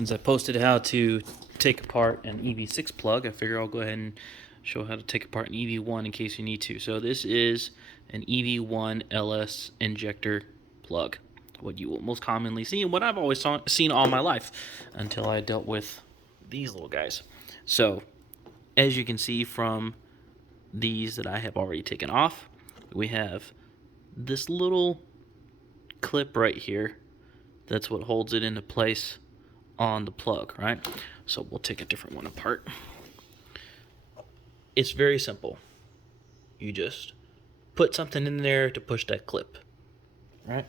Since I posted how to take apart an EV6 plug, I figure I'll go ahead and show how to take apart an EV1 in case you need to. So this is an EV1 LS injector plug, what you will most commonly see and what I've always seen all my life until I dealt with these little guys. So as you can see from these that I have already taken off, we have this little clip right here. That's what holds it into place on the plug, right? So we'll take a different one apart. It's very simple. You just put something in there to push that clip, right?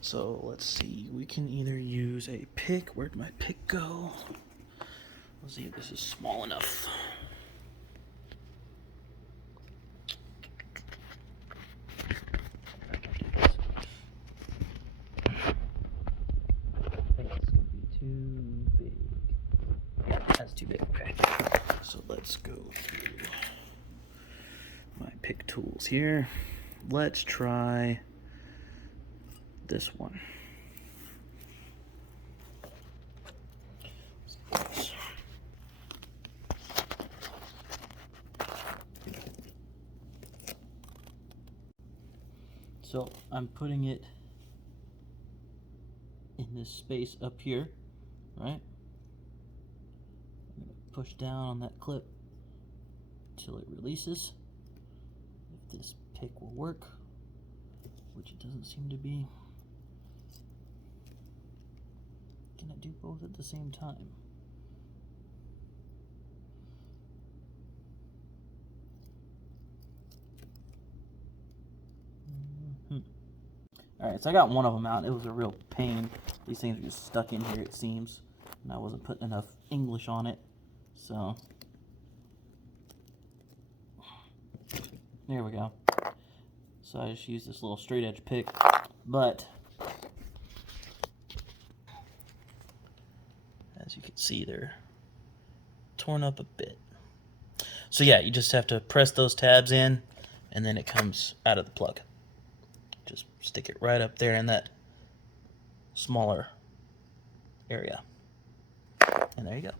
So let's see, we can either use a pick. Where'd my pick go? Let's see if this is small enough. Too big. Yeah, that's too big. Okay. So let's go through my pick tools here. Let's try this one. So I'm putting it in this space up here, right? I'm going to push down on that clip until it releases. If this pick will work, which it doesn't seem to be. Can I do both at the same time? Alright, so I got one of them out. It was a real pain. These things are just stuck in here, it seems. And I wasn't putting enough English on it. So, there we go. So I just used this little straight edge pick. But, as you can see, they're torn up a bit. So yeah, you just have to press those tabs in, and then it comes out of the plug. Just stick it right up there in that smaller area. And there you go.